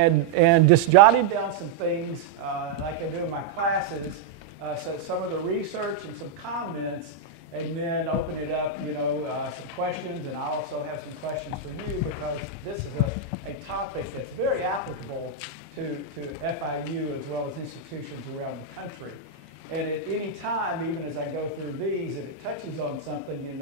and just jotted down some things like I do in my classes, so some of the research and some comments, and then open it up, some questions, and I also have some questions for you because this is a topic that's very applicable to FIU as well as institutions around the country. And at any time, even as I go through these, if it touches on something, you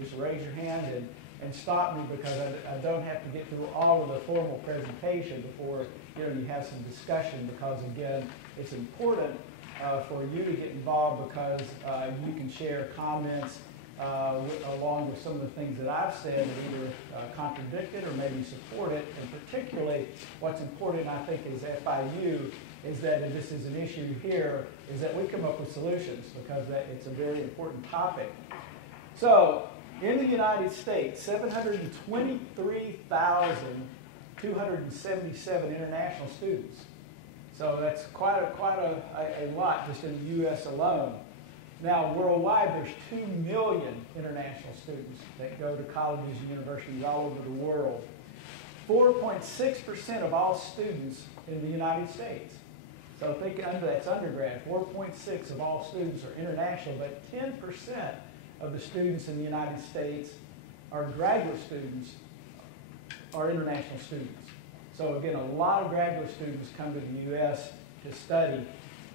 just raise your hand and stop me because I don't have to get through all of the formal presentation before you have some discussion because, again, it's important for you to get involved because you can share comments along with some of the things that I've said that either contradict it or maybe support it. And particularly what's important, I think, is FIU is that, and this is an issue here, is that we come up with solutions because it's a very important topic. So in the United States, 723,277 international students. So that's quite a lot just in the U.S. alone. Now, worldwide, there's 2 million international students that go to colleges and universities all over the world. 4.6% of all students in the United States. So think that's undergrad. 4.6 of all students are international, but 10% of the students in the United States are graduate students, are international students. So again, a lot of graduate students come to the U.S. to study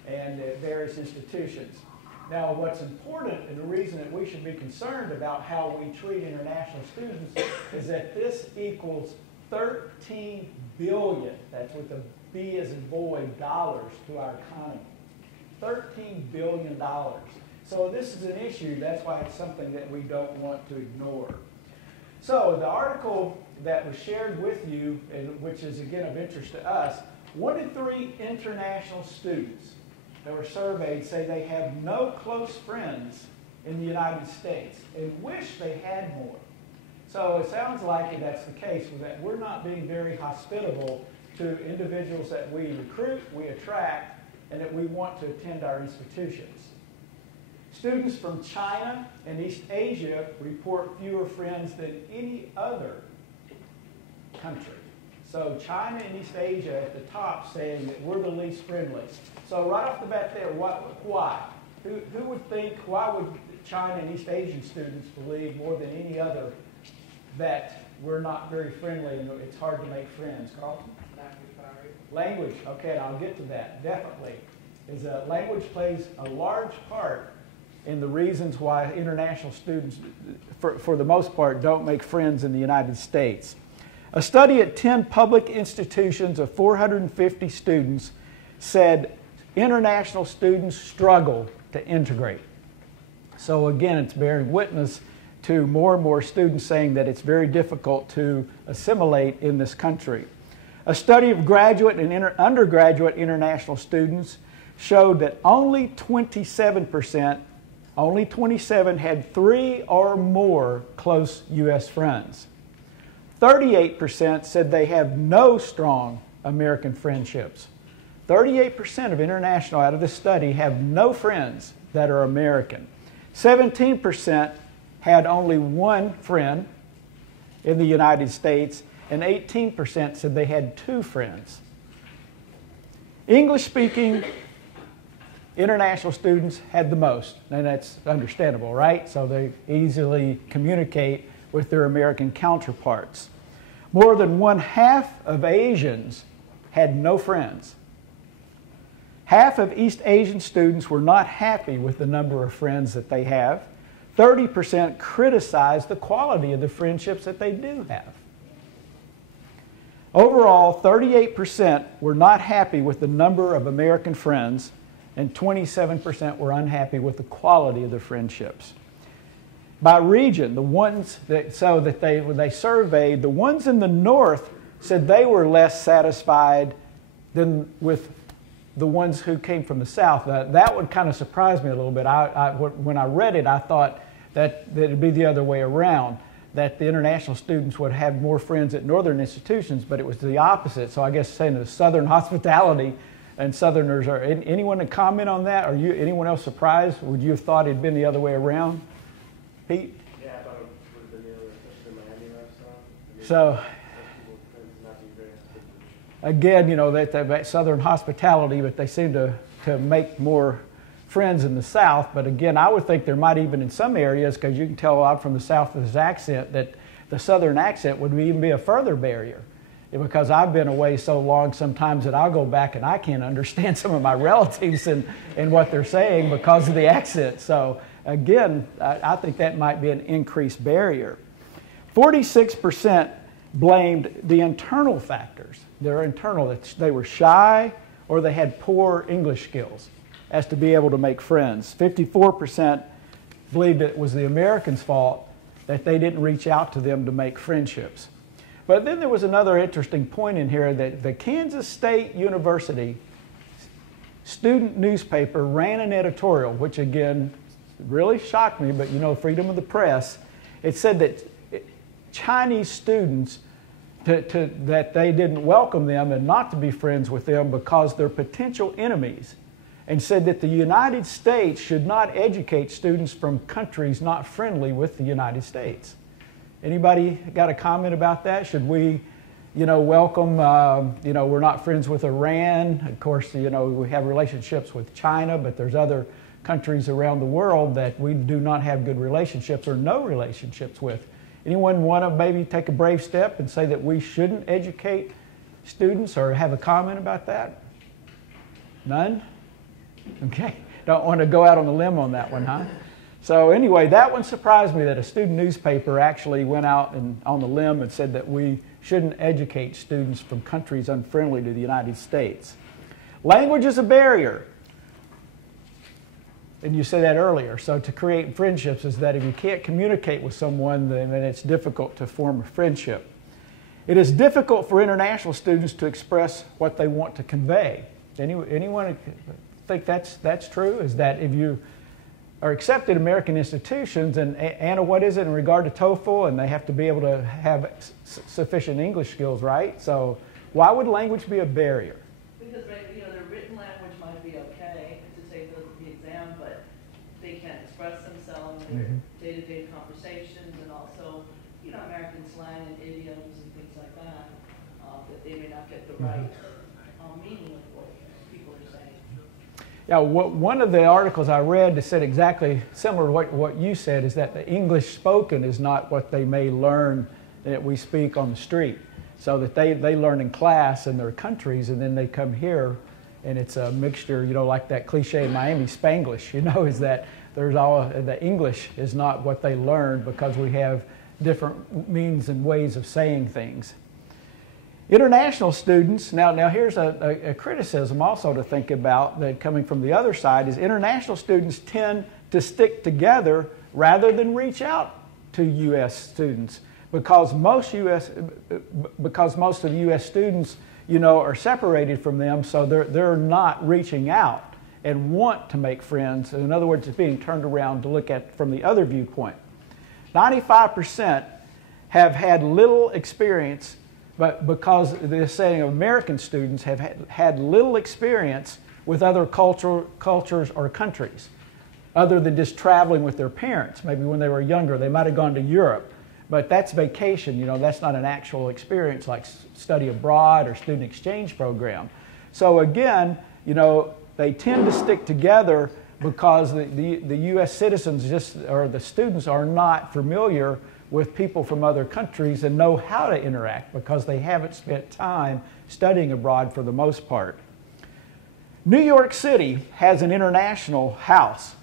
and at various institutions. Now, what's important and the reason that we should be concerned about how we treat international students is that this equals 13 billion, that's with a B as in boy, dollars to our economy. $13 billion. So this is an issue, that's why it's something that we don't want to ignore. So the article that was shared with you, and which is again of interest to us, 1 in 3 international students that were surveyed say they have no close friends in the United States and wish they had more. So it sounds like that's the case, that we're not being very hospitable to individuals that we recruit, we attract, and that we want to attend our institutions. Students from China and East Asia report fewer friends than any other country. So China and East Asia at the top saying that we're the least friendly. So right off the bat there, why? Who would think, why would China and East Asian students believe more than any other that we're not very friendly and it's hard to make friends? Carlton? Language, okay, I'll get to that, definitely. Language plays a large part in the reasons why international students, for the most part, don't make friends in the United States. A study at 10 public institutions of 450 students said international students struggle to integrate. So again, it's bearing witness to more and more students saying that it's very difficult to assimilate in this country. A study of graduate and undergraduate international students showed that only 27% had 3 or more close U.S. friends. 38% said they have no strong American friendships. 38% of international out of this study have no friends that are American. 17% had only one friend in the United States, and 18% said they had 2 friends. English-speaking international students had the most, and that's understandable, right? So they easily communicate with their American counterparts. More than 1/2 of Asians had no friends. Half of East Asian students were not happy with the number of friends that they have. 30% criticized the quality of the friendships that they do have. Overall, 38% were not happy with the number of American friends, and 27% were unhappy with the quality of the friendships. By region, the ones that they surveyed, the ones in the north said they were less satisfied than with the ones who came from the south. That would kind of surprise me a little bit. When I read it, I thought that it would be the other way around, that the international students would have more friends at northern institutions, but it was the opposite. So I guess saying the southern hospitality and southerners are, anyone to comment on that? Are you, anyone else surprised? Would you have thought it had been the other way around? Pete? Yeah, I thought it would have been the other, especially Miami lifestyle. So, again, that Southern hospitality, but they seem to make more friends in the South. But again, I would think there might even in some areas, because you can tell I'm from the South with this accent, that the Southern accent would even be a further barrier. Because I've been away so long sometimes that I'll go back and I can't understand some of my relatives and what they're saying because of the accent. So again, I think that might be an increased barrier. 46% blamed the internal factors. They're internal, that they were shy or they had poor English skills as to be able to make friends. 54% believed it was the Americans' fault that they didn't reach out to them to make friendships. But then there was another interesting point in here that the Kansas State University student newspaper ran an editorial, which again really shocked me, but freedom of the press. It said that Chinese students, that they didn't welcome them and not to be friends with them because they're potential enemies, and said that the United States should not educate students from countries not friendly with the United States. Anybody got a comment about that? Should we, welcome, we're not friends with Iran. Of course, we have relationships with China, but there's other countries around the world that we do not have good relationships or no relationships with. Anyone want to maybe take a brave step and say that we shouldn't educate students or have a comment about that? None? Okay. Don't want to go out on a limb on that one, huh? So anyway, that one surprised me that a student newspaper actually went out and on the limb and said that we shouldn't educate students from countries unfriendly to the United States. Language is a barrier. And you said that earlier. So to create friendships is that if you can't communicate with someone, then it's difficult to form a friendship. It is difficult for international students to express what they want to convey. Anyone think that's true? Is that if you are accepted in American institutions, and Anna, what is it in regard to TOEFL? And they have to be able to have sufficient English skills, right? So why would language be a barrier? Because their written language might be okay to take the exam, but they can't express themselves in their day-to-day conversations, and also, American slang and idioms and things like that, that they may not get the right meaning of what people are saying. Yeah, one of the articles I read that said exactly similar to what you said is that the English spoken is not what they may learn that we speak on the street. So that they learn in class in their countries, and then they come here and it's a mixture, like that cliche in Miami, Spanglish, is that the English is not what they learn because we have different means and ways of saying things. International students, now here's a criticism also to think about that coming from the other side, is international students tend to stick together rather than reach out to U.S. students because most of the U.S. students, are separated from them, so they're not reaching out and want to make friends. In other words, it's being turned around to look at from the other viewpoint. 95% have had little experience, but because they're saying American students have had little experience with other cultures or countries, other than just traveling with their parents. Maybe when they were younger, they might have gone to Europe, but that's vacation. That's not an actual experience like study abroad or student exchange program. So again, they tend to stick together because the U.S. citizens or the students are not familiar with people from other countries and know how to interact because they haven't spent time studying abroad for the most part. New York City has an international house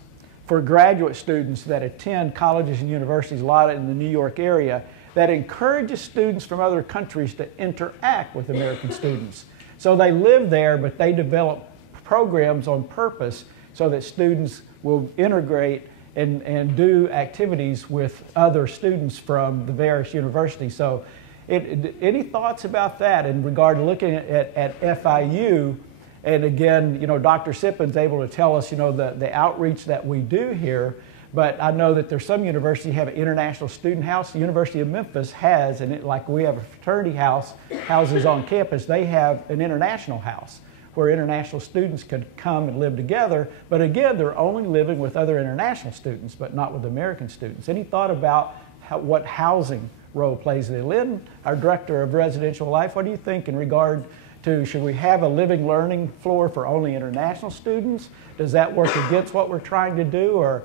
for graduate students that attend colleges and universities, a lot in the New York area, that encourages students from other countries to interact with American students. So they live there, but they develop programs on purpose so that students will integrate and do activities with other students from the various universities. So any thoughts about that in regard to looking at FIU? And again, Dr. Sippen's able to tell us, the outreach that we do here, but I know that there's some universities have an international student house. The University of Memphis has, and like we have a fraternity houses on campus, they have an international house where international students could come and live together. But again, they're only living with other international students, but not with American students. Any thought about what housing role plays? Lynn, our Director of Residential Life, what do you think in regard to, should we have a living learning floor for only international students? Does that work against what we're trying to do? Or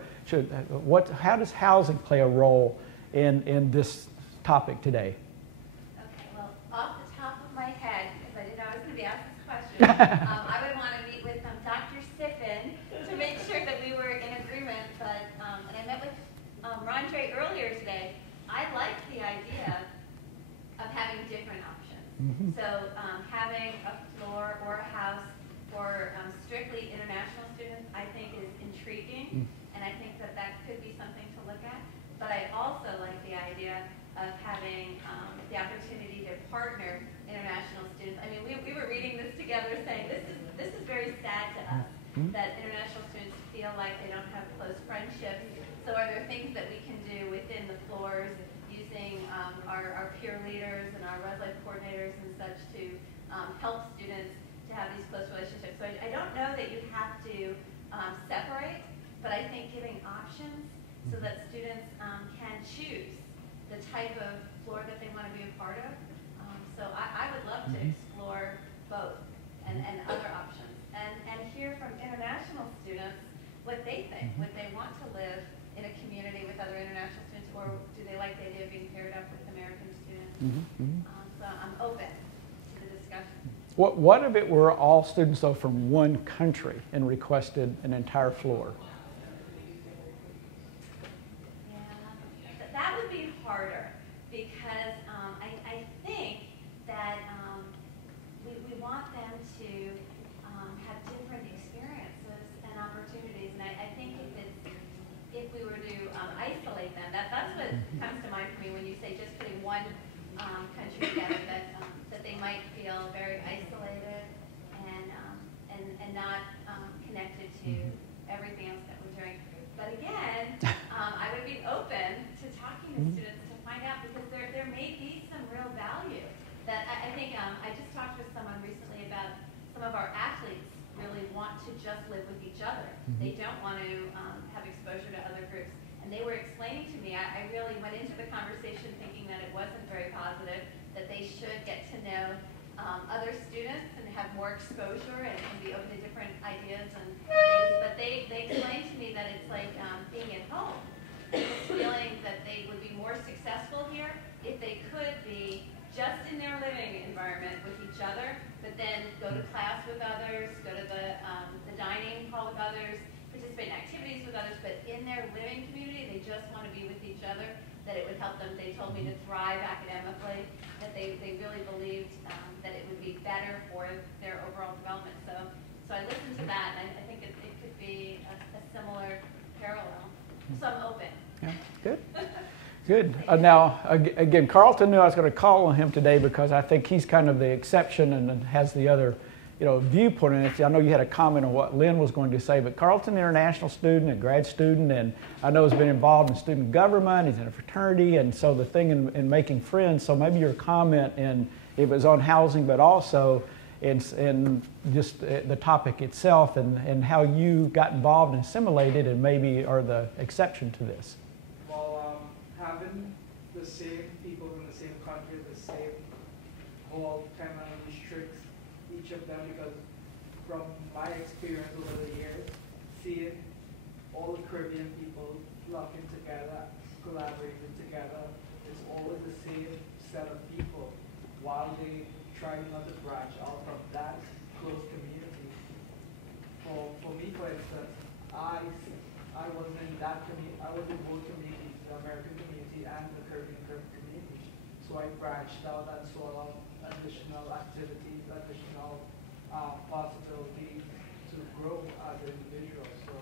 how does housing play a role in this topic today? Okay, well, off the top of my head, because I didn't know I was going to be asked this question, I would want to meet with Dr. Siffin to make sure that we were in agreement. But and I met with Rondre earlier today. I like the idea of having different options. Mm-hmm. So having a floor or a house for strictly international students, I think is intriguing, and I think that that could be something to look at. But I also like the idea of having the opportunity to partner international students. I mean, we were reading this together saying this is very sad to us, that international students feel like they don't have close friendships. So are there things that we can do within the floors using our peer leaders and our Res Life coordinators and such to help students to have these close relationships? So I don't know that you have to separate, but I think giving options so that students can choose the type of floor that they want to be a part of. So I would love to explore both and other options and hear from international students what they think. Would they want to live in a community with other international students, or do they like the idea of being paired up with American students? So I'm open to the discussion. What if it were all students, though, from one country and requested an entire floor? Yeah, that would be harder because I think that we want them to have different experiences and opportunities, and I think if we were to isolate them, that's what comes to mind for me when you say just putting one country together, that they might feel very isolated and not connected to everything else that we're doing. But again, I would be open to talking to students to find out, because there may be some real value that I think I just talked with someone recently about some of our athletes really want to just live with each other. They don't want to have exposure to other groups. And they were explaining to me, I really went into the conversation thinking that it wasn't very positive, that they should get to know other students and have more exposure and be open to different ideas and things. But they explained to me that it's like being at home. It's feeling that they would be more successful here if they could be just in their living environment with each other, but then go to class with others, go to the dining hall with others, participate in activities with others, but in their living community, they just want to be with each other, that it would help them. They told me to thrive academically, that they really believed that it would be better for their overall development. So I listened to that, and I think it could be a similar parallel. So I'm open. Yeah, good. Good. Now, again, Carlton knew I was going to call on him today because I think he's kind of the exception and has the other, viewpoint in it. I know you had a comment on what Lynn was going to say, but Carlton, international student, a grad student, and I know has been involved in student government. He's in a fraternity, and so the thing in making friends. So maybe your comment, and it was on housing, but also in just the topic itself and how you got involved and assimilated, and maybe are the exception to this. Having the same people from the same country, the same hall kind of restricts each of them, because from my experience over the years, seeing all the Caribbean people flocking together, collaborating together, it's always the same set of people while they try not to branch out from that close community. For me, for instance, I was in that community, I was in both communities, the American community and the Caribbean community. So I branched out and saw additional activities, additional possibilities to grow as an individual. So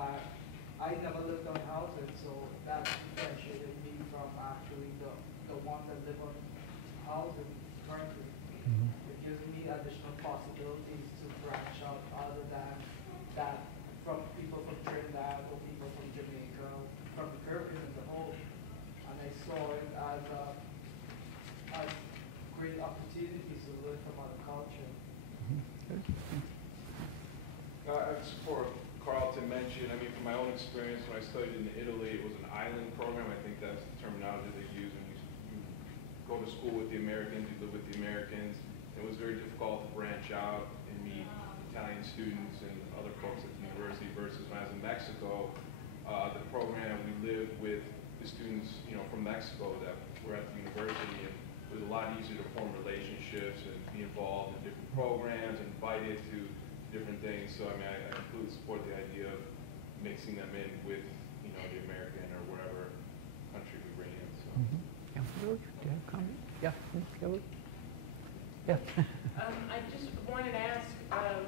I never lived on housing, so that differentiated me from actually the ones that live on housing currently. It gives me additional possibilities to branch out other than that from people from Trinidad or people from Jamaica, from the Caribbean as a whole. And I saw it as great opportunities to learn from other culture. As for Carlton mentioned, I mean, from my own experience, when I studied in Italy, it was an island program. I think that's the terminology they use. And you go to school with the Americans, you live with the Americans. It was very difficult to branch out and meet Italian students and other folks at the university versus when I was in Mexico, the program, we lived with the students, from Mexico that were at the university, and it was a lot easier to form relationships and be involved in different programs, invited to different things. So I mean, I completely support the idea of mixing them in with, the American or wherever country we bring in. So. Yeah, George, do you have a comment? Yeah, George? Yeah. I just wanted to ask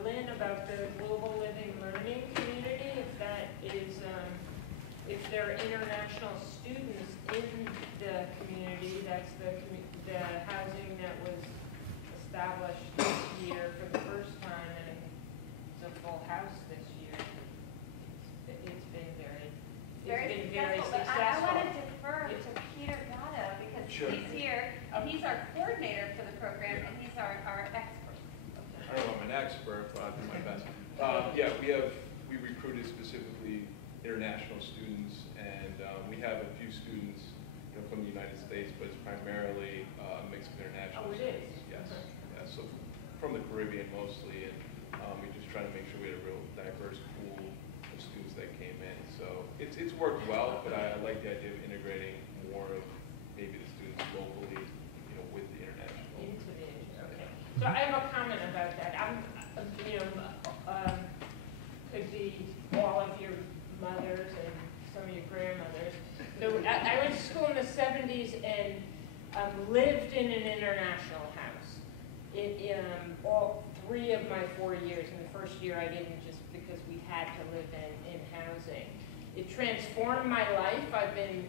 Lynn about the Global Living Learning community, if that is, if there are international students in the community. That's the housing that was established this year for the first time, and it's a full house this year. It's been very But successful. I want to defer to Peter Gatto because Sure. he's here, and he's our coordinator for the program, and he's our expert. I don't know if I'm an expert, but I'll do my best. We recruited specifically international students, and we have a few students from the United States, but it's primarily a mix of international Oh, it students. is? Yes. Okay. Yeah, so from the Caribbean mostly, and we just try to make sure we had a real diverse pool of students that came in. So it's worked well, but I like the idea of integrating more of maybe the students locally, with the international. Into the, okay. So I have a comment about that. Could be all of your mothers and some of your grandmothers. So I went to school in the 70s and lived in an international house. All 3 of my 4 years. In the first year I didn't, just because we had to live in housing. It transformed my life. I've been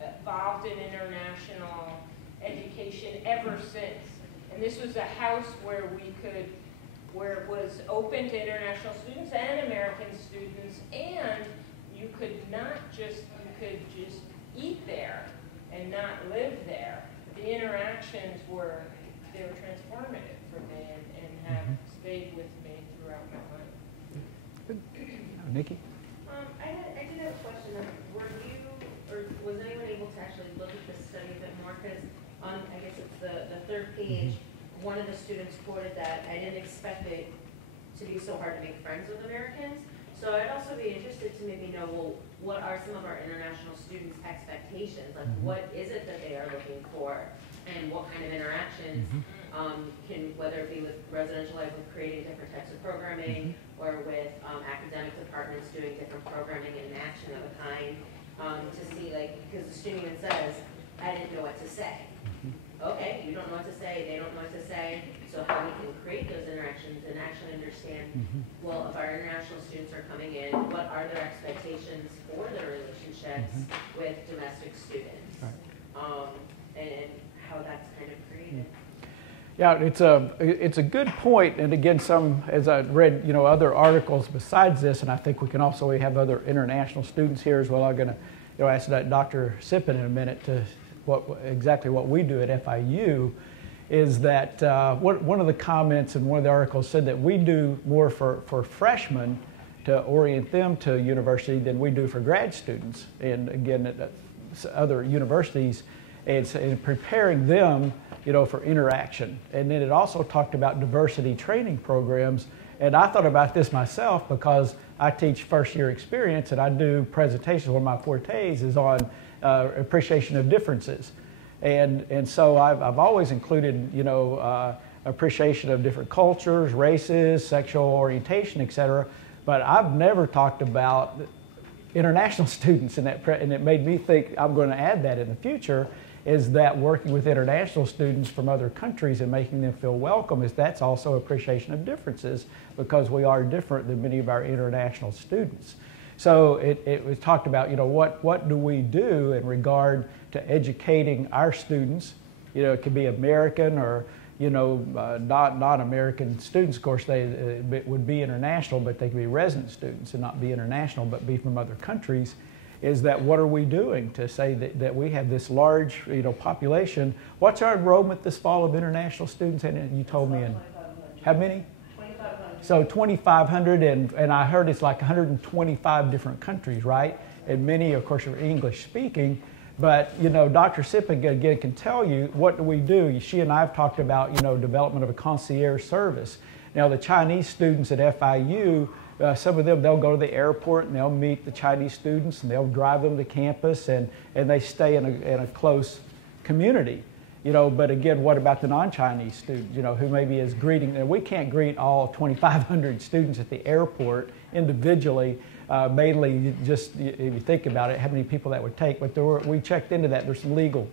involved in international education ever since. And this was a house where it was open to international students and American students, and you could just eat there and not live there. The interactions were transformative for me and have stayed with me throughout my life. Nikki? I did have a question. Were you, or was anyone able to actually look at this study a bit more? Because on, I guess it's the 3rd page, one of the students quoted that I didn't expect it to be so hard to make friends with Americans. So I'd also be interested to maybe know, well, what are some of our international students' expectations? Like, what is it that they are looking for? And what kind of interactions whether it be with residential life, with creating different types of programming, or with academic departments doing different programming and action of a kind, to see, like, because the student even says, I didn't know what to say. Okay, you don't know what to say, they don't know what to say, so how we can create those interactions and actually understand, well, if our international students are coming in, what are their expectations for their relationships with domestic students, and how that's kind of created. Yeah, it's a good point, and again, as I read, other articles besides this, and I think we can also have other international students here as well. I'm going to, ask Dr. Sippen in a minute to exactly what we do at FIU. Is that one of the comments in one of the articles said that we do more for freshmen to orient them to university than we do for grad students, and again, at other universities, it's in preparing them for interaction. And then it also talked about diversity training programs. And I thought about this myself because I teach first-year experience and I do presentations. One of my fortes is on appreciation of differences. And so I've always included, appreciation of different cultures, races, sexual orientation, etc. But I've never talked about international students in that, and it made me think I'm going to add that in the future, is that working with international students from other countries and making them feel welcome, that's also appreciation of differences, because we are different than many of our international students. So it was talked about, what do we do in regard to educating our students? It could be American or, not American students. Of course, they would be international, but they could be resident students and not be international, but be from other countries. Is that what are we doing to say that we have this large, population? What's our enrollment this fall of international students? And you told me, how many? 2,500. So 2,500, and I heard it's like 125 different countries, right? And many, of course, are English speaking. But, you know, Dr. Sipping, again, can tell you what do we do. She and I have talked about, you know, development of a concierge service. Now, the Chinese students at FIU, some of them, they'll go to the airport and they'll meet the Chinese students and they'll drive them to campus and they stay in a close community. You know, but again, what about the non-Chinese students, you know, who maybe is greeting? And we can't greet all 2,500 students at the airport individually. Mainly, just if you think about it, how many people that would take. But we checked into that. There's some legal,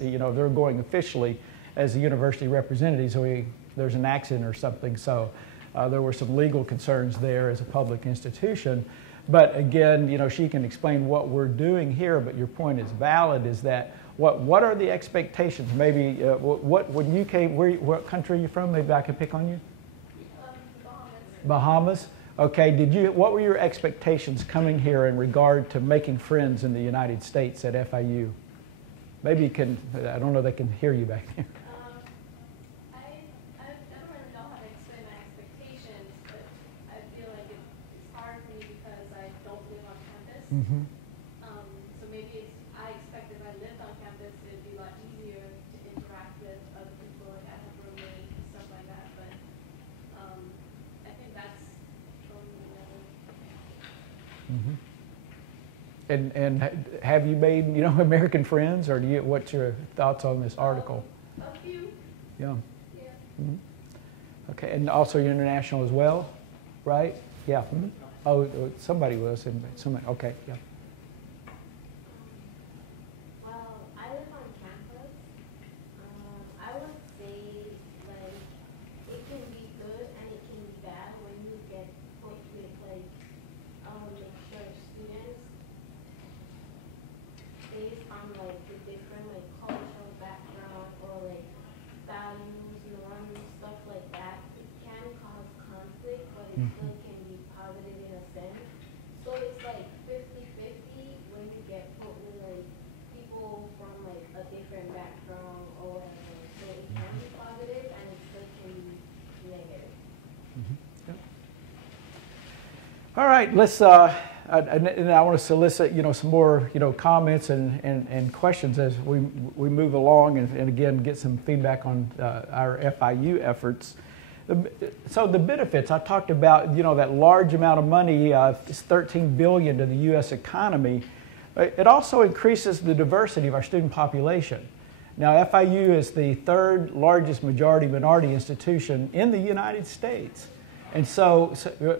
you know, they're going officially as the university representatives. So there's an accident or something. So there were some legal concerns there as a public institution. But again, you know, she can explain what we're doing here. But your point is valid. Is that what are the expectations? Maybe when you came, what country are you from? Maybe I can pick on you. Bahamas. Okay, what were your expectations coming here in regard to making friends in the United States at FIU? Maybe you can, I don't know if they can hear you back there. I don't really know how to explain my expectations, but I feel like it's hard for me because I don't live on campus. Mm-hmm. So maybe I expect if I lived on campus, it'd be a lot easier to interact with other people, like I have roommates and stuff like that, but I think that's Mm-hmm. And have you made, you know, American friends, or what's your thoughts on this article? a few. Yeah. Yeah. Mm-hmm. Okay, and also you're international as well, right? Yeah. Mm-hmm. Oh, somebody was. Okay. Yeah. Well, I live on campus. I would say like it can be good and it can be bad when you get put with like mixture of students based on like the different like cultural background or like values, norms, stuff like that. It can cause conflict, but it still can be positive in a sense. So it's like 50-50 when you get put with like people from like a different background or whatever. So it can be positive and it still can be negative. All right, let's. And I want to solicit, you know, some more, you know, comments and questions as we move along, and again get some feedback on our FIU efforts. So the benefits I talked about, you know, that large amount of money, it's $13 billion to the U.S. economy. It also increases the diversity of our student population. Now, FIU is the third largest majority minority institution in the United States. And so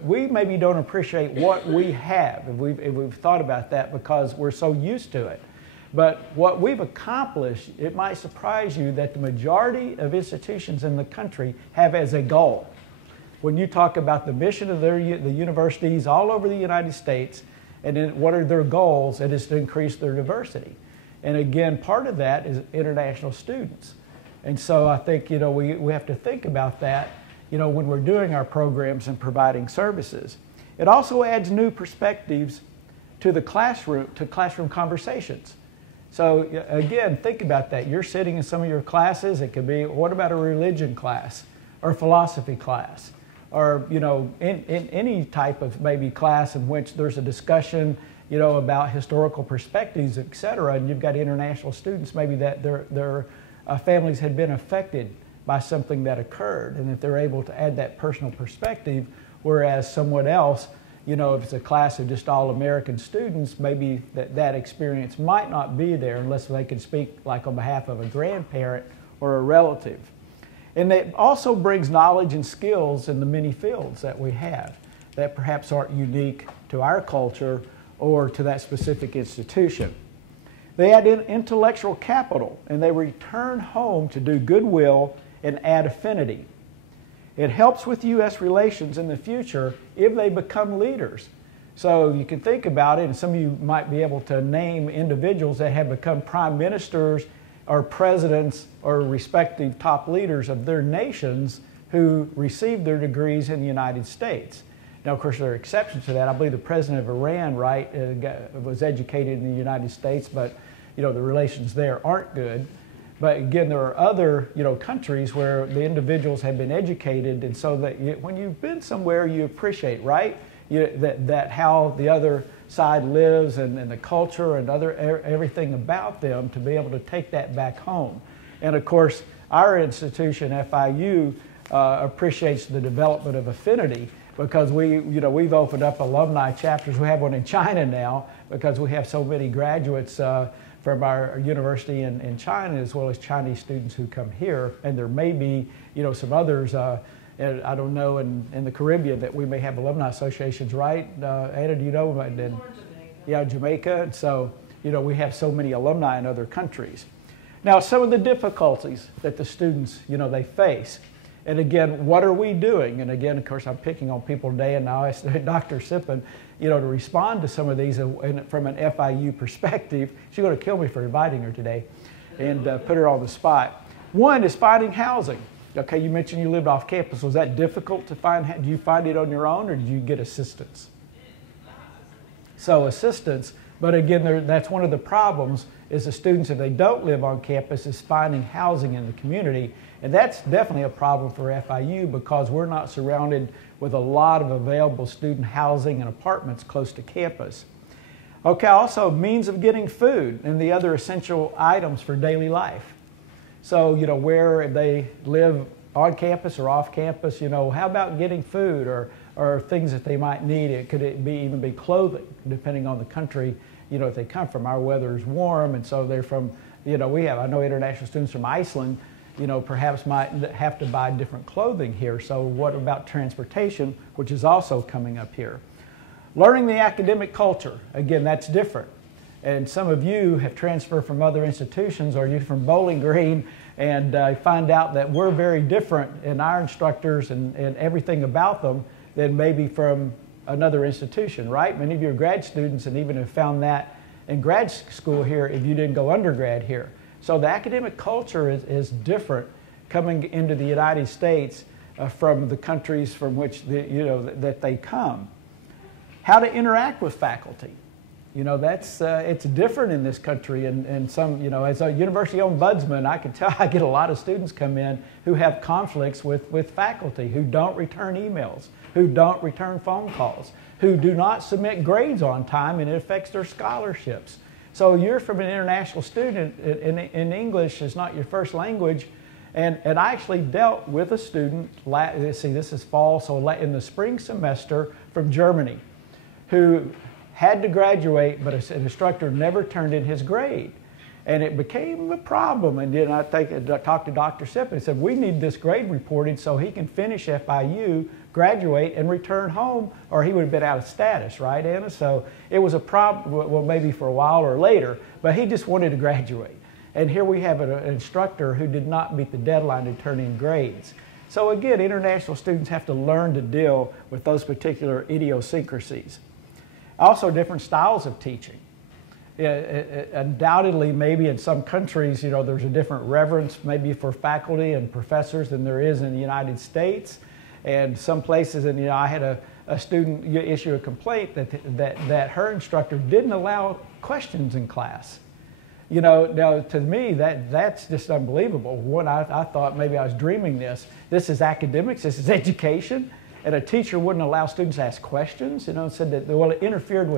we maybe don't appreciate what we have if we've thought about that because we're so used to it. But what we've accomplished, it might surprise you that the majority of institutions in the country have as a goal. When you talk about the mission of the universities all over the United States, and then what are their goals, it is to increase their diversity. And again, part of that is international students. And so I think, you know, we have to think about that, you know, when we're doing our programs and providing services. It also adds new perspectives to the classroom, to classroom conversations. So again, think about that. You're sitting in some of your classes. It could be, what about a religion class or philosophy class? Or, you know, in any type of maybe class in which there's a discussion, you know, about historical perspectives, et cetera, and you've got international students, maybe that their families had been affected by something that occurred, and that they're able to add that personal perspective, whereas someone else, you know, if it's a class of just all American students, maybe that experience might not be there unless they can speak like on behalf of a grandparent or a relative. And it also brings knowledge and skills in the many fields that we have that perhaps aren't unique to our culture or to that specific institution. They add in intellectual capital, and they return home to do goodwill and add affinity. It helps with U.S. relations in the future if they become leaders. So you can think about it, and some of you might be able to name individuals that have become prime ministers or presidents or respective top leaders of their nations who received their degrees in the United States. Now, of course, there are exceptions to that. I believe the president of Iran, right, was educated in the United States, but, you know, the relations there aren't good. But again, there are other, you know, countries where the individuals have been educated, and so that when you've been somewhere, you appreciate, right? that how the other side lives and the culture and everything about them, to be able to take that back home. And of course, our institution, FIU, appreciates the development of affinity, because we've opened up alumni chapters. We have one in China now, because we have so many graduates from our university in China, as well as Chinese students who come here. And there may be some others, and I don't know, in the Caribbean, that we may have alumni associations, right? Anna, do you know? Jamaica. Yeah, Jamaica. And so, we have so many alumni in other countries. Now, some of the difficulties that the students, they face. And again, what are we doing? And again, of course, I'm picking on people today, and now I asked Dr. Sippen, to respond to some of these from an FIU perspective. She's going to kill me for inviting her today and put her on the spot. One is finding housing. Okay, you mentioned you lived off campus. Was that difficult to find? Do you find it on your own, or did you get assistance? So assistance, but again, that's one of the problems, is the students, if they don't live on campus, is finding housing in the community. And that's definitely a problem for FIU, because we're not surrounded with a lot of available student housing and apartments close to campus. Okay, also means of getting food and the other essential items for daily life. So, where they live on campus or off campus, how about getting food or things that they might need? Even be clothing, depending on the country, if they come from. Our weather is warm, and so they're from, I know international students from Iceland, perhaps might have to buy different clothing here. So what about transportation, which is also coming up here? Learning the academic culture. Again, that's different. And some of you have transferred from other institutions, or you're from Bowling Green, and find out that we're very different in our instructors and everything about them than maybe from another institution, right? Many of you are grad students, and even have found that in grad school here if you didn't go undergrad here. So the academic culture is different coming into the United States from the countries from which that they come. How to interact with faculty. That's it's different in this country, and some, as a university ombudsman, I can tell I get a lot of students come in who have conflicts with faculty, who don't return emails, who don't return phone calls, who do not submit grades on time, and it affects their scholarships. So you're from an international student, in English is not your first language, and I actually dealt with a student, this is fall, so in the spring semester, from Germany, who had to graduate, but an instructor never turned in his grade. And it became a problem. And then I talked to Dr. Sippen and said, we need this grade reported so he can finish FIU, graduate, and return home, or he would have been out of status, right, Anna? So it was a problem, well, maybe for a while or later, but he just wanted to graduate. And here we have an instructor who did not meet the deadline to turn in grades. So again, international students have to learn to deal with those particular idiosyncrasies. Also, different styles of teaching. Undoubtedly, maybe in some countries, there's a different reverence maybe for faculty and professors than there is in the United States. And some places, and I had a student issue a complaint that her instructor didn't allow questions in class. Now to me, that's just unbelievable. One, I thought maybe I was dreaming this. This is academics, this is education. And a teacher wouldn't allow students to ask questions, said that, well, it interfered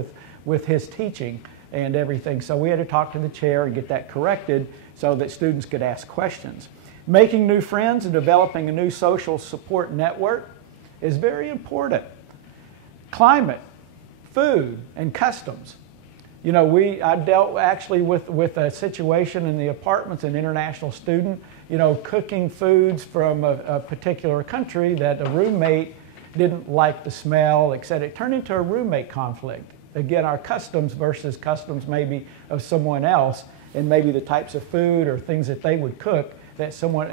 with his teaching and everything. So we had to talk to the chair and get that corrected so that students could ask questions. Making new friends and developing a new social support network is very important. Climate, food, and customs. I dealt actually with a situation in the apartments, an international student, cooking foods from a particular country that a roommate didn't like the smell, etc. It turned into a roommate conflict. Again, our customs versus customs maybe of someone else, and maybe the types of food or things that they would cook that someone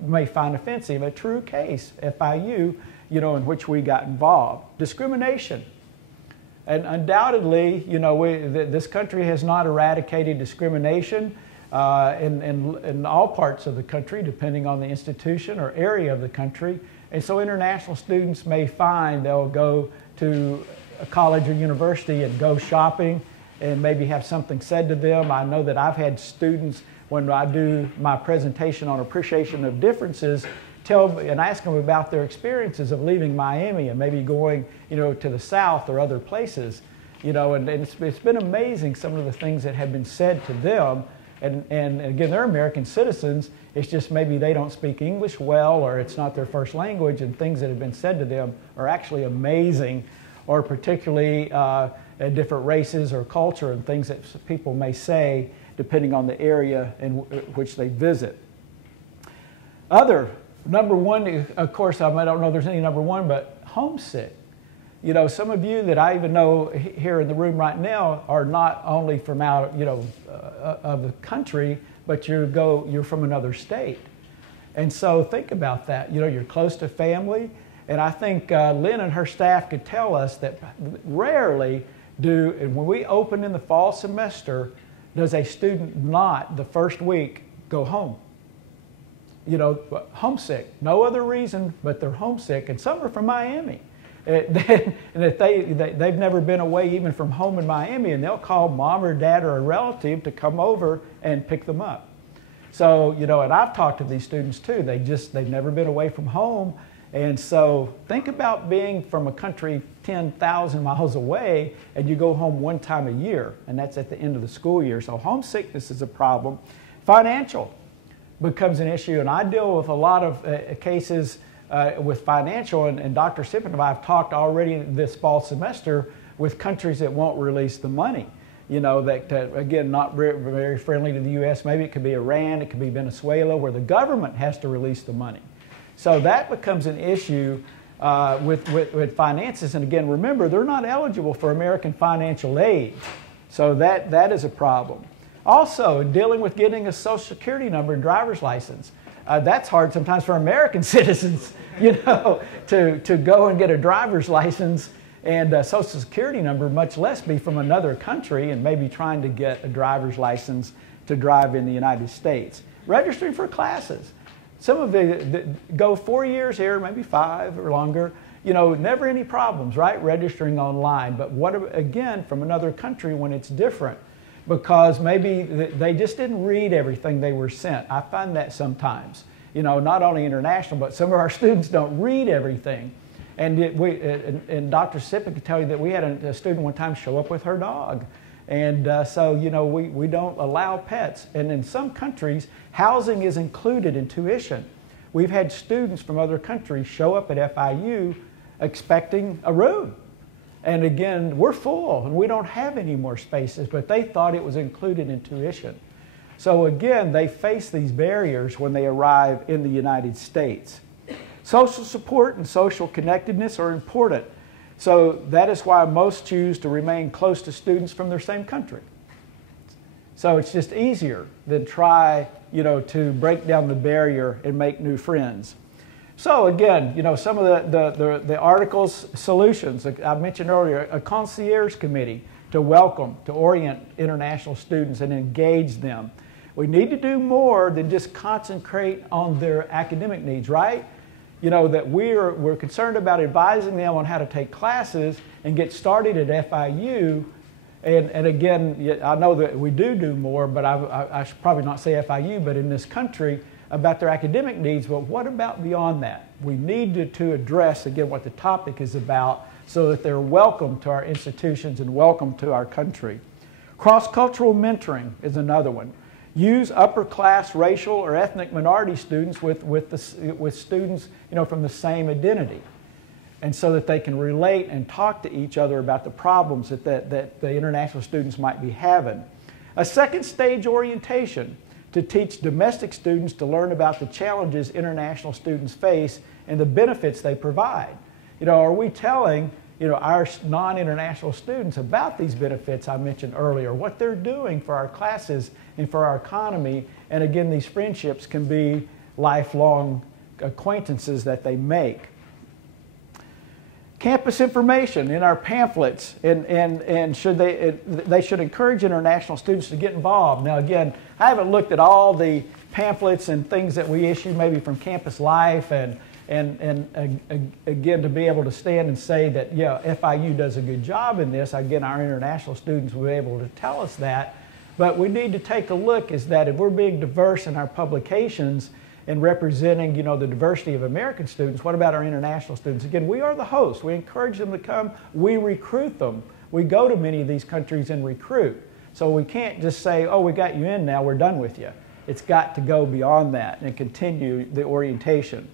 may find offensive. A true case, FIU, in which we got involved. Discrimination. And undoubtedly, this country has not eradicated discrimination in all parts of the country, depending on the institution or area of the country. And so international students may find they'll go to a college or university and go shopping and maybe have something said to them. I know that I've had students, when I do my presentation on appreciation of differences, tell me and ask them about their experiences of leaving Miami and maybe going, to the South or other places, and it's been amazing some of the things that have been said to them. And again, they're American citizens. It's just maybe they don't speak English well, or it's not their first language, and things that have been said to them are actually amazing, or particularly different races or culture and things that people may say depending on the area in which they visit. Number one, of course, I don't know if there's any number one, but homesick. Some of you that I even know here in the room right now are not only from out, of the country, but you're from another state. And so think about that. You're close to family. And I think Lynn and her staff could tell us that rarely and when we open in the fall semester, does a student not the first week go home? Homesick. No other reason, but they're homesick. And some are from Miami. And if they've never been away even from home in Miami, and they'll call mom or dad or a relative to come over and pick them up. So, and I've talked to these students too. They've never been away from home. And so think about being from a country 10,000 miles away and you go home one time a year, and that's at the end of the school year. So homesickness is a problem. Financial becomes an issue, and I deal with a lot of cases with financial, and Dr. Sippen and I have talked already this fall semester with countries that won't release the money. That again, not very friendly to the U.S. Maybe it could be Iran, it could be Venezuela, where the government has to release the money. So that becomes an issue with finances. And again, remember, they're not eligible for American financial aid. So that is a problem. Also, dealing with getting a Social Security number and driver's license. That's hard sometimes for American citizens, to go and get a driver's license and a Social Security number, much less be from another country and maybe trying to get a driver's license to drive in the United States. Registering for classes. Some of them go 4 years here, maybe 5 or longer. Never any problems, right? Registering online. But again, from another country when it's different, because maybe they just didn't read everything they were sent. I find that sometimes. Not only international, but some of our students don't read everything. And Dr. Sippen could tell you that we had a student one time show up with her dog. And so, we don't allow pets. And in some countries, housing is included in tuition. We've had students from other countries show up at FIU expecting a room. And again, we're full and we don't have any more spaces, but they thought it was included in tuition. So again, they face these barriers when they arrive in the United States. Social support and social connectedness are important. So that is why most choose to remain close to students from their same country. So it's just easier than try, to break down the barrier and make new friends. So again, some of the article's solutions, I mentioned earlier, a concierge committee to welcome, to orient international students and engage them. We need to do more than just concentrate on their academic needs, right? That we're concerned about advising them on how to take classes and get started at FIU. And again, I know that we do more, but I should probably not say FIU, but in this country, about their academic needs. But what about beyond that? We need to address, again, what the topic is about so that they're welcome to our institutions and welcome to our country. Cross-cultural mentoring is another one. Use upper-class racial or ethnic minority students with students from the same identity, and so that they can relate and talk to each other about the problems that the international students might be having. A second stage orientation to teach domestic students to learn about the challenges international students face and the benefits they provide. Are we telling our non-international students about these benefits I mentioned earlier, what they're doing for our classes and for our economy? And again, these friendships can be lifelong acquaintances that they make. Campus information in our pamphlets, and they should encourage international students to get involved. Now again, I haven't looked at all the pamphlets and things that we issue maybe from Campus Life, and again, to be able to stand and say that, yeah, FIU does a good job in this. Again, our international students will be able to tell us that. But we need to take a look is that if we're being diverse in our publications, and representing, you know, the diversity of American students, what about our international students? Again, we are the host. We encourage them to come. We recruit them. We go to many of these countries and recruit. So we can't just say, oh, we got you in now, we're done with you. It's got to go beyond that and continue the orientation.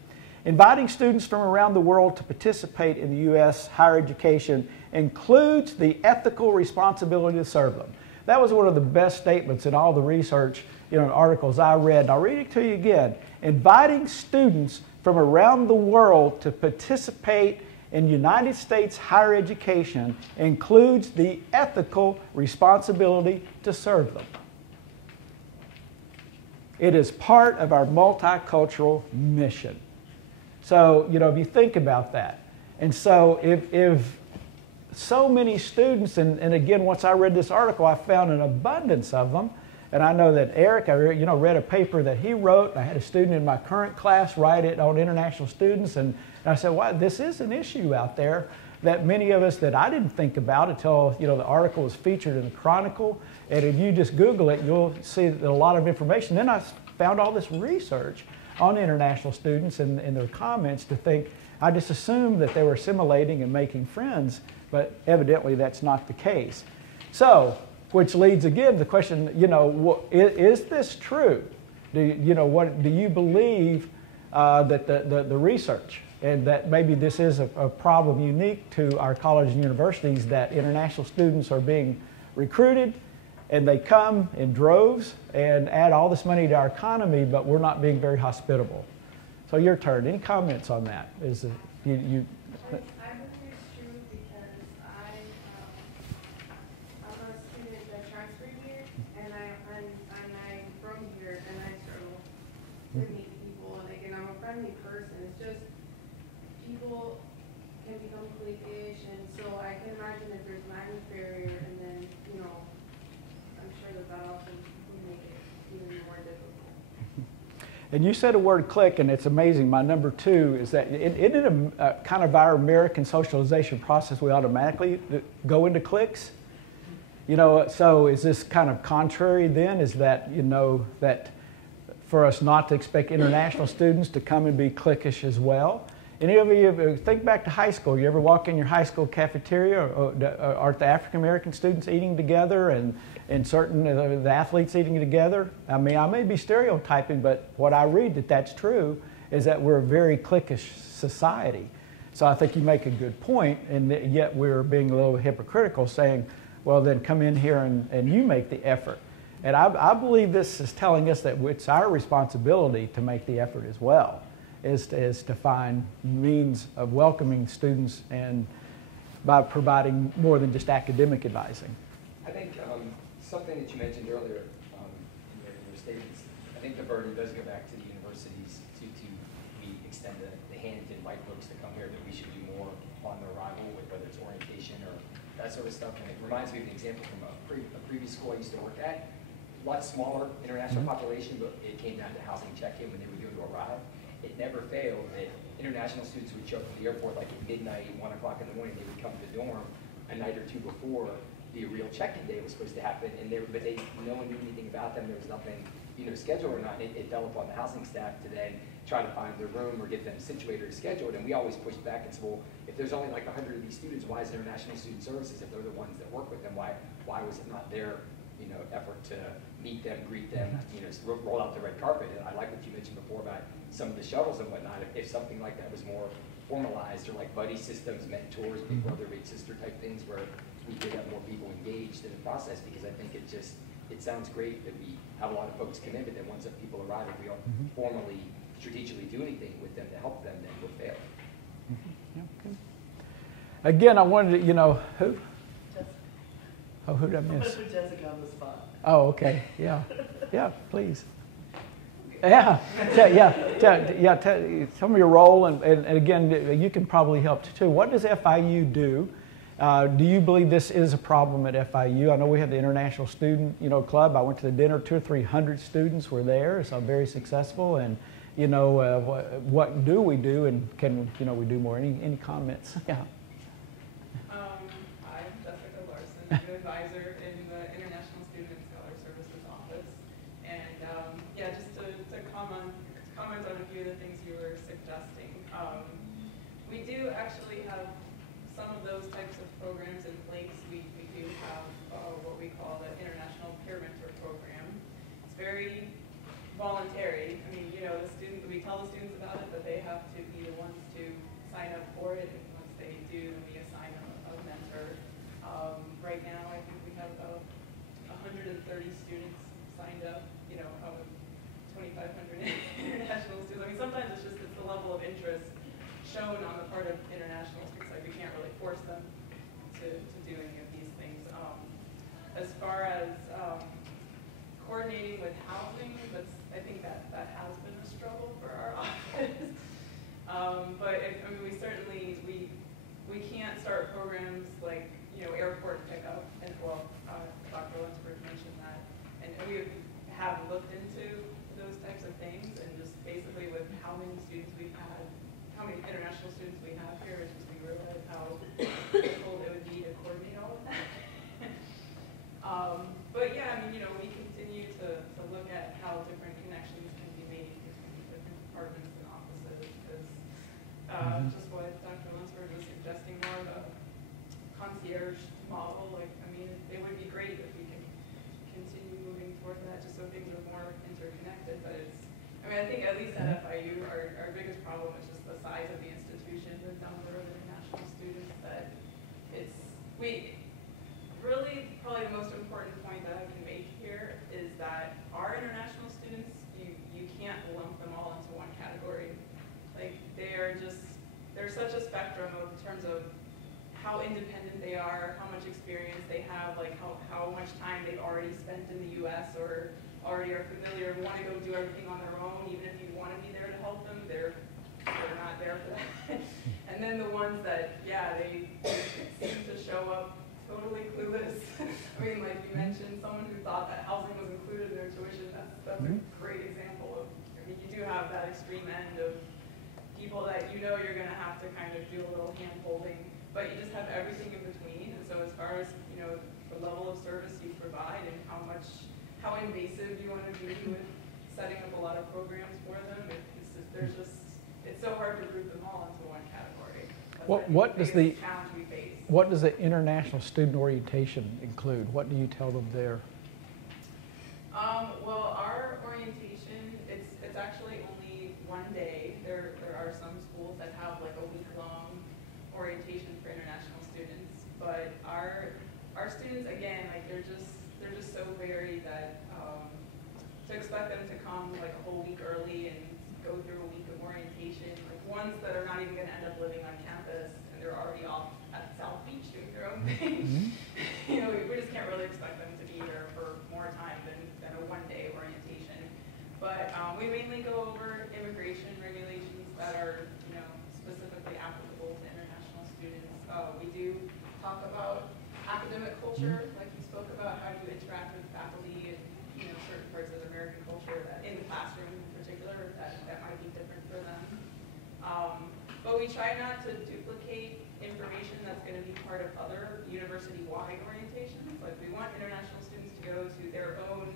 Inviting students from around the world to participate in the U.S. higher education includes the ethical responsibility to serve them. That was one of the best statements in all the research, you know, articles I read. And I'll read it to you again. Inviting students from around the world to participate in United States higher education includes the ethical responsibility to serve them. It is part of our multicultural mission. So, you know, if you think about that. And so if so many students, and again, once I read this article, I found an abundance of them. And I know that Eric, I read a paper that he wrote. I had a student in my current class write it on international students. And I said, wow, this is an issue out there that many of us that I didn't think about until, you know, the article was featured in the Chronicle. And if you just Google it, you'll see a lot of information. Then I found all this research on international students and their comments to think, I just assumed that they were assimilating and making friends, but evidently that's not the case. So, which leads again to the question, you know, is this true? Do you believe that the research, and that maybe this is a problem unique to our colleges and universities, that international students are being recruited and they come in droves and add all this money to our economy, but we're not being very hospitable. So your turn. Any comments on that? I believe it's true because I'm a student that transferred here, and I'm from here, and I struggle to meet people. And again, I'm a friendly person. It's just people can become cliquish, and so I can imagine if there's language barrier, and then, you know, I'm sure that also would make it even more difficult. And you said a word, click, and it's amazing. My number two is that in kind of our American socialization process, we automatically go into cliques. You know, so is this kind of contrary then? Is that, you know, that for us not to expect international students to come and be cliquish as well? Any of you, think back to high school. You ever walk in your high school cafeteria? Or aren't the African American students eating together and certain the athletes eating together? I mean, I may be stereotyping, but what I read that's true is that we're a very cliquish society. So I think you make a good point, and yet we're being a little hypocritical, saying, well, then come in here and you make the effort. And I believe this is telling us that it's our responsibility to make the effort as well. Is to find means of welcoming students and by providing more than just academic advising. I think something that you mentioned earlier in your statements, I think the burden does go back to the universities we extend the hand to invite folks to come here, that we should do more on their arrival, with whether it's orientation or that sort of stuff. And it reminds me of an example from a previous school I used to work at. A lot smaller international population, but it came down to housing check-in when they were due to arrive. It never failed that international students would show up at the airport like at midnight, 1 o'clock in the morning. They would come to the dorm a night or two before the real check-in day was supposed to happen, and no one knew anything about them. There was nothing, you know, scheduled or not. It fell upon the housing staff to then try to find their room or get them situated or scheduled. And we always pushed back and said, well, if there's only like 100 of these students, why is International Student Services, if they're the ones that work with them, why was it not their, you know, effort to meet them, greet them, you know, roll out the red carpet? And I like what you mentioned before about some of the shuttles and whatnot. If something like that was more formalized, or like buddy systems, mentors, big brother, big sister type things, where we could have more people engaged in the process, because I think it sounds great that we have a lot of folks come in, but then once the people arrive, if we don't formally, strategically do anything with them to help them, then we'll fail. Okay. Again, I wanted to, you know, who? Jessica. Oh, who did I I'm going miss? to put Jessica on the spot. Oh, okay. Yeah. Yeah, please. Tell me your role, and again, you can probably help too. What does FIU do? Do you believe this is a problem at FIU? I know we have the International Student, you know, Club. I went to the dinner. 200 or 300 students were there, so very successful. And you know, what do we do, and can we do more? Any comments? Yeah. I'm Jessica Larson, I'm an advisor in the International Student and Scholar Services Office, and just to comment few of the things you were suggesting. We do actually have some of those types of programs in place. We do have what we call the International Peer Mentor Program. It's very voluntary. I mean, you know, we tell the students about it, but they have to be the ones to sign up for it. And once they do, then we assign a mentor. Right now, I think we have about 130 students signed up, you know, out of 2,500 international students. I mean, sometimes it's the level of interest shown on the part of international students. Like, we can't really force them to do any of these things. As far as coordinating with housing, I think that has been a struggle for our office. But I mean, we can't start programs like, you know, airport pickup, and well, Dr. Lunsford mentioned that, and we have looked into those types of things, and just basically with how many students we've had, how many international students we have here, it's just we realize how difficult it would be to coordinate all of that. But yeah, I mean, you know, we continue to look at how different connections can be made between different departments and offices, because just what Dr. Lunsford was suggesting, more of a concierge model. Like, I mean, it would be great if we can continue moving toward that, just so things are more interconnected. But I mean, I think at least at FIU, our biggest problem is just the size of the institution, the number of international students. That really, probably the most important point that I can make here is that our international students, you can't lump them all into one category. Like, there's such a spectrum in terms of how independent they are, how much experience they have, like how much time they've already spent in the U.S. or already are familiar and want to go do everything on their own. Even if you want to be there to help them, they're not there for that. And then the ones that, yeah, they seem to show up totally clueless. I mean, like you mentioned, someone who thought that housing was included in their tuition. That's a great example of. I mean, you do have that extreme end of people that you know you're going to have to kind of do a little hand holding. But you just have everything in between, and so as far as, you know, the level of service you provide and how invasive you want to be with setting up a lot of programs for them, it's so hard to group them all into one category. What does the challenge we face. What does the international student orientation include? What do you tell them there? Well, our orientation, it's actually only one day. There are some schools that have like a week-long orientation for international students, but our students, again, like they're just so varied that to expect them to come like a whole week early and go through a week of orientation, like ones that are not even going to end up living on campus and they're already off at South Beach doing their own thing. You know, we just can't really expect them to be there for more time than a one-day orientation. But we mainly go over immigration regulations that are, you know, specifically applicable to international students. We do talk about academic culture, like you spoke about, how do you interact with faculty and, you know, certain parts of American culture that in the classroom in particular that might be different for them. But we try not to duplicate information that's going to be part of other university-wide orientations. Like, we want international students to go to their own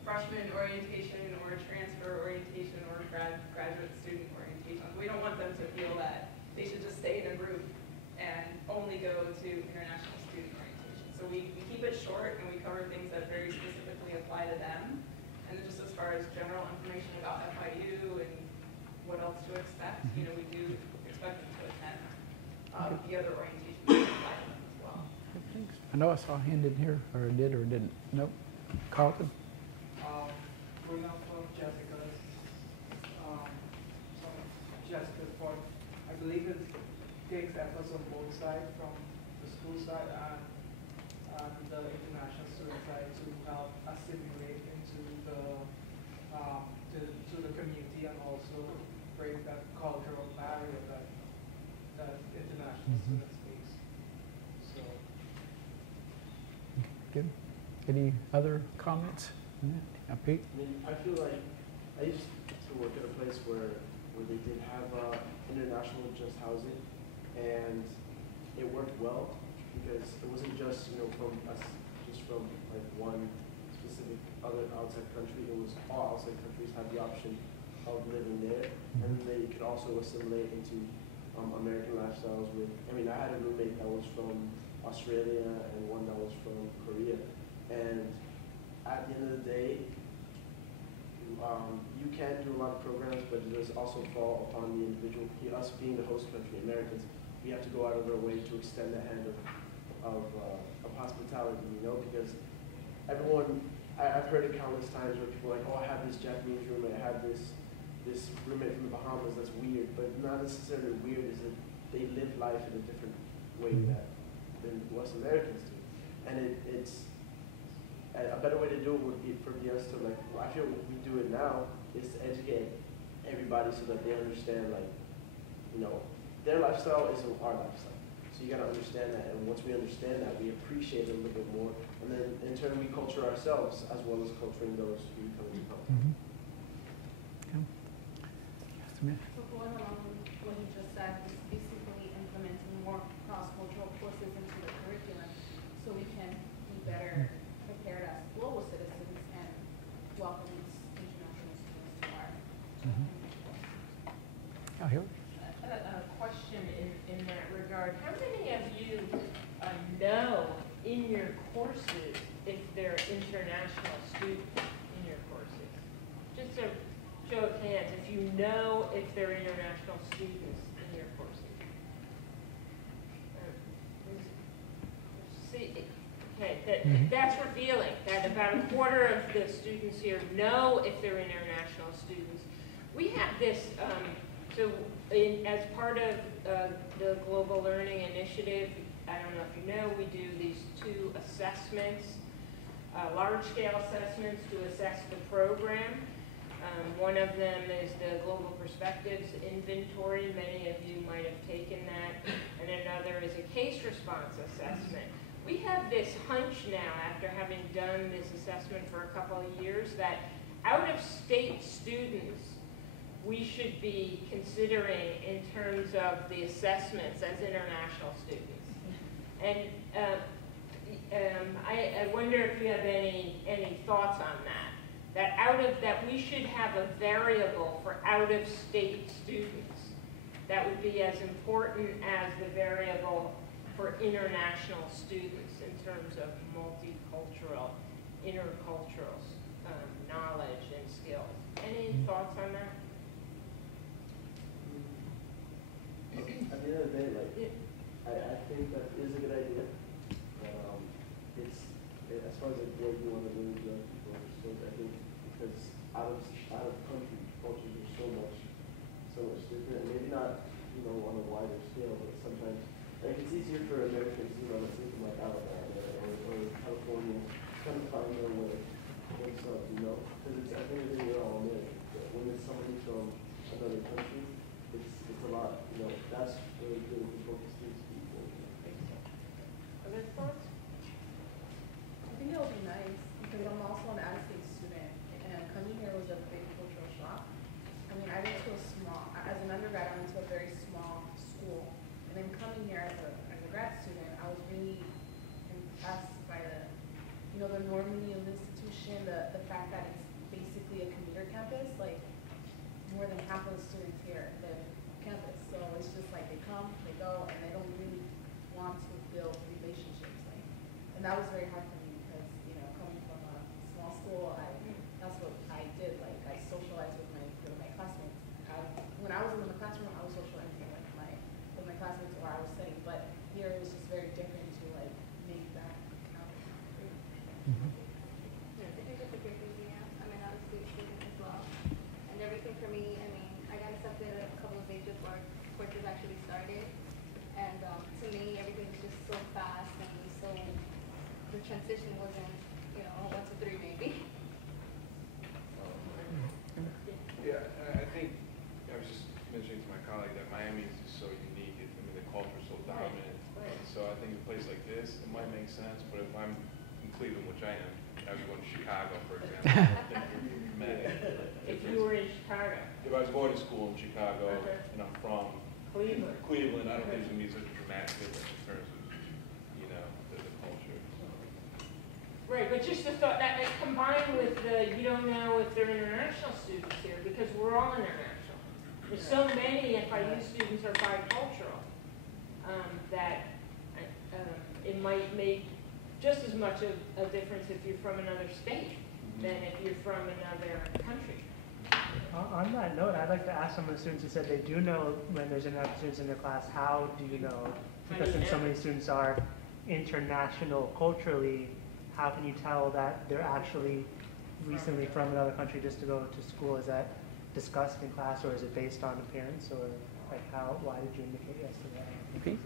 freshman orientation or transfer orientation or graduate student orientation. We don't want them to feel that they should just stay in a group and only go to international student orientation. So we keep it short and we cover things that very specifically apply to them. And then just as far as general information about FIU and what else to expect, you know, we do expect them to attend the other orientations that apply to them as well. I know I saw a hand in here, or did or didn't. Nope. Carlton? Going off of Jessica's point, I believe it takes efforts on both sides, from the school side and the international student side, to help assimilate into the community and also break that cultural barrier that international students face. So. Good. Any other comments? Pete? I mean, I feel like I used to work at a place where they did have international just housing, and it worked well because it wasn't just, you know, from us, just from like one specific other outside country. It was all outside countries had the option of living there, and they could also assimilate into American lifestyles. I had a roommate that was from Australia and one that was from Korea, and at the end of the day, you can do a lot of programs, but it does also fall upon the individual. Us being the host country, Americans, we have to go out of our way to extend the hand of hospitality, because everyone, I've heard it countless times where people are like, oh, I have this Japanese roommate, I have this roommate from the Bahamas, that's weird, but not necessarily weird, is that they live life in a different way than us Americans do. And it's a better way to do it would be for us to I feel we do it now is to educate everybody so that they understand their lifestyle isn't our lifestyle. So you gotta understand that, and once we understand that, we appreciate it a little bit more, and then in turn we culture ourselves as well as culturing those who come into contact. So going along with what you just said, is basically implementing more cross-cultural courses into the curriculum so we can be better prepared as global citizens and welcome these international students to our A question in that regard. How many of you know in your courses if they're international students in your courses? Just a show of hands if you know if they're international students in your courses. That's revealing that about a quarter of the students here know if they're international students. We have this, as part of the Global Learning Initiative, I don't know if you know, we do these 2 assessments, large-scale assessments to assess the program. One of them is the Global Perspectives Inventory. Many of you might have taken that. And another is a case response assessment. We have this hunch now, after having done this assessment for a couple of years, that out-of-state students we should be considering in terms of the assessments as international students. And I wonder if you have any thoughts on that. That we should have a variable for out-of-state students that would be as important as the variable for international students in terms of multicultural, intercultural knowledge and skills. Any thoughts on that? At the end of the day, I think that is a good idea. As far as what you want to do with young people, I think because out of country cultures are so much different, and maybe not on a wider scale, but sometimes it's easier for Americans let's say from Alabama or California trying to find their way what's up, because it's at the end of the day we're all American. But when it's somebody from another country, it's a lot. That's really good for both students people. Other thoughts? I think it would be nice because I'm also an out-of-state student, and coming here was a big cultural shock. I went to as an undergrad, I went to a very small school, and then coming here as a grad student, I was really impressed by the enormity of the institution, the fact that it's basically a commuter campus. More than half of the students here live on campus, so it's just they come, they go, and they don't really want to build relationships. And that was very hard for me because coming from a small school, that's what I did. I socialized with my classmates. When I was in the classroom, I was socializing with my classmates where I was studying. But here it was just very different to make that count. I think it's a great idea. I'm an out-of-state student as well. And everything for me, I got accepted a couple of days before courses actually started. And to me, everything was just so fast and so, the transition wasn't, 1 to 3 maybe. Yeah, I think, I was just mentioning to my colleague that Miami is just so unique. The culture is so dominant. Right. So I think a place like this, it might make sense, but if I'm in Cleveland, which I am, I would go to Chicago, for example. If you were in Chicago. If I was going to school in Chicago, and I'm from Cleveland, I don't think it's going to be such a dramatic difference in terms of, the culture. Right, but just the thought that combined with the, you don't know if they're international students here, because we're all international. There's so many FIU students are bicultural, that it might make just as much of a difference if you're from another state than if you're from another country. On that note, I'd like to ask some of the students who said they do know when there's international students in their class, how do you know? Because since so many students are international culturally, how can you tell that they're actually recently from another country just to go to school? Is that discussed in class, or is it based on appearance, or like why did you indicate yes to that? Pete?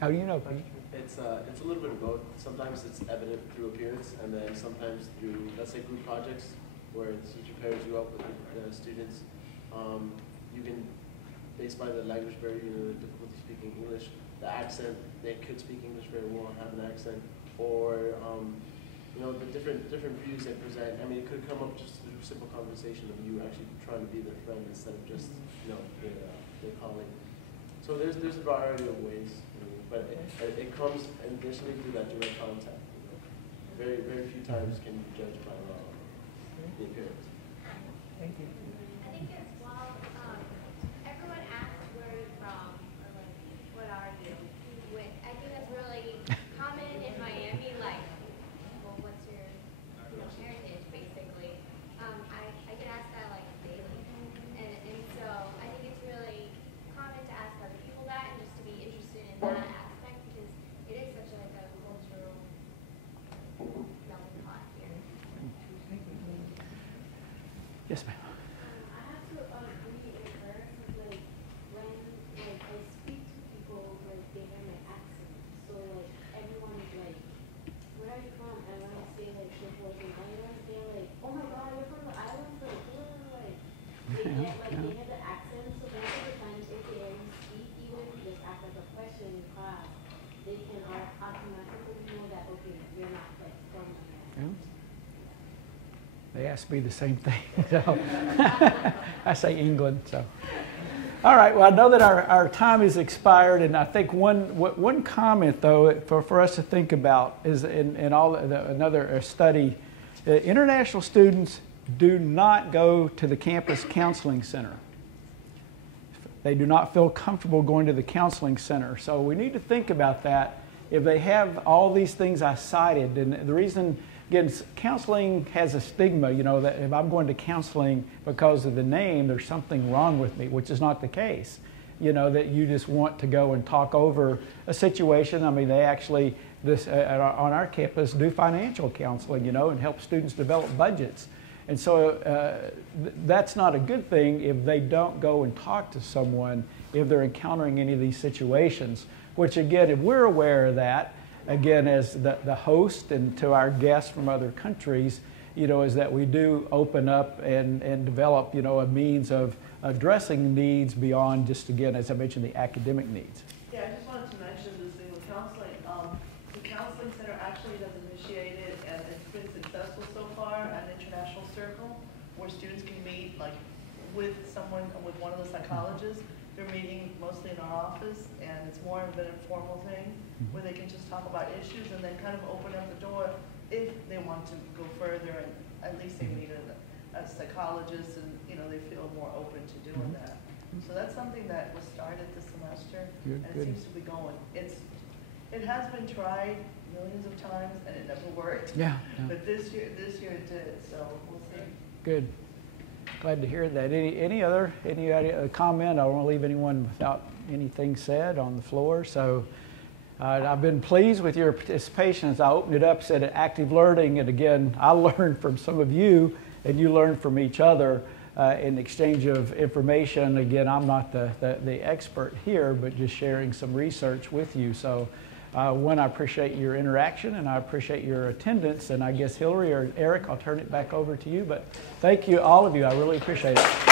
How do you know, Pete? It's a little bit of both. Sometimes it's evident through appearance, and then sometimes through, let's say, group projects where the teacher pairs you up with the students. You can, based by the language barrier, the difficulty speaking English, the accent, they could speak English very well and have an accent, or the different views they present. I mean, it could come up just through simple conversation of you actually trying to be their friend instead of just their colleague. So there's a variety of ways, but it comes initially through that direct contact. Very few times can you judge by the appearance. Thank you. I think as well, everyone asks where you're from, or like, what are you? I think that's really common in Miami, like, well, what's your heritage, basically. I get asked that like daily, and so I think it's really common to ask other people that, and just to be interested in that aspect, because it is such like a cultural melting pot here. Yes, ma'am. I have to agree with her, like, when, like, I speak to people, like, they have my accent, so, like, everyone is like, where are you from? And when I say, like, the Virgin Islands, they're like, oh my god, you're from the islands, like, they have the accent, so most of the times, if they already speak, even if you just ask like a question in class, they can automatically know that, okay, you're not, like, from America. They asked me the same thing. So I say England. So, all right. Well, I know that our time is expired, and I think one comment though for us to think about is in another study, international students do not go to the campus counseling center. They do not feel comfortable going to the counseling center. So we need to think about that. If they have all these things I cited, and the reason. Again, counseling has a stigma, that if I'm going to counseling because of the name, there's something wrong with me, which is not the case. That you just want to go and talk over a situation. I mean, they actually, on our campus, do financial counseling, and help students develop budgets. And so that's not a good thing if they don't go and talk to someone if they're encountering any of these situations, which again, if we're aware of that, again, as the host and to our guests from other countries, is that we do open up and develop, a means of addressing needs beyond just, again, as I mentioned, the academic needs. Yeah, I just wanted to mention this thing with counseling. The Counseling Center actually has initiated, and it's been successful so far, an international circle where students can meet, like, with one of the psychologists. They're meeting mostly in our office, and it's more of an informal thing where they can just talk about issues and then kind of open up the door if they want to go further, and at least they meet a psychologist, and they feel more open to doing that. So that's something that was started this semester, and it seems to be going. It has been tried millions of times, and it never worked. Yeah. But this year it did. So we'll see. Good. Glad to hear that. Any other comment? I don't want to leave anyone without anything said on the floor. So I've been pleased with your participation as I opened it up, said active learning. And again, I learned from some of you, and you learned from each other in exchange of information. Again, I'm not the expert here, but just sharing some research with you. So one, I appreciate your interaction, and I appreciate your attendance. And I guess Hillary or Eric, I'll turn it back over to you. But thank you, all of you. I really appreciate it.